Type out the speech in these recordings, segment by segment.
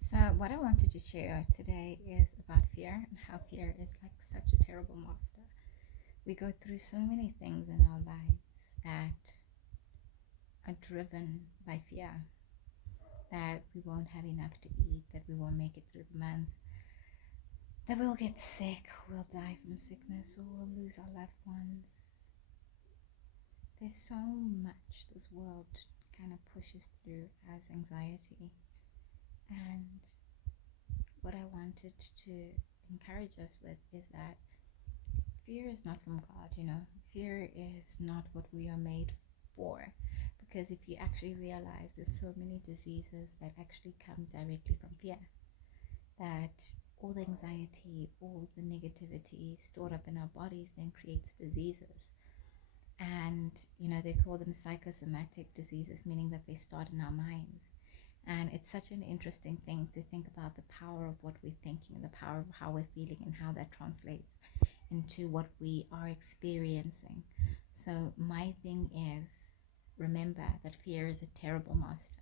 So, what I wanted to share today is about fear and how fear is like such a terrible master. We go through so many things in our lives that are driven by fear, that we won't have enough to eat, that we won't make it through the months, that we'll get sick, we'll die from sickness, or we'll lose our loved ones. There's so much this world kind of pushes through as anxiety. And what I wanted to encourage us with is that fear is not from God. Fear is not what we are made for. Because if you actually realize there's so many diseases that actually come directly from fear, that all the anxiety, all the negativity stored up in our bodies then creates diseases. And, they call them psychosomatic diseases, meaning that they start in our minds. And it's such an interesting thing to think about the power of what we're thinking, the power of how we're feeling, and how that translates into what we are experiencing. So, my thing is remember that fear is a terrible master.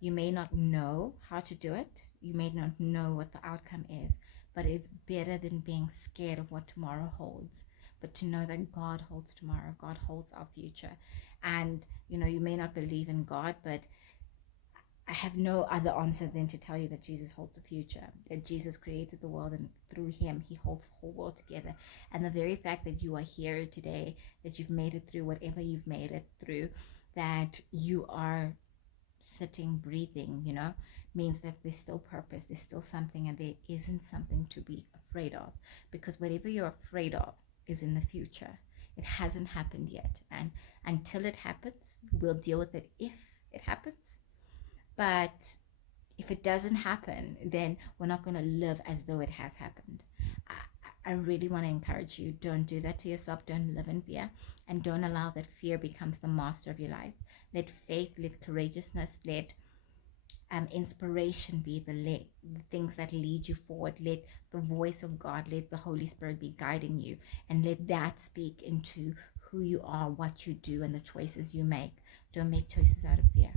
You may not know how to do it, you may not know what the outcome is, but it's better than being scared of what tomorrow holds. But to know that God holds tomorrow, God holds our future. And you may not believe in God, but I have no other answer than to tell you that Jesus holds the future, that Jesus created the world, and through him, he holds the whole world together. And the very fact that you are here today, that you've made it through whatever you've made it through, that you are sitting, breathing, means that there's still purpose, there's still something, and there isn't something to be afraid of. Because whatever you're afraid of is in the future. It hasn't happened yet. And until it happens, we'll deal with it if it happens. But if it doesn't happen, then we're not going to live as though it has happened. I really want to encourage you, don't do that to yourself. Don't live in fear, and don't allow that fear becomes the master of your life. Let faith, let courageousness, let inspiration be the things that lead you forward. Let the voice of God, let the Holy Spirit be guiding you, and let that speak into who you are, what you do, and the choices you make. Don't make choices out of fear.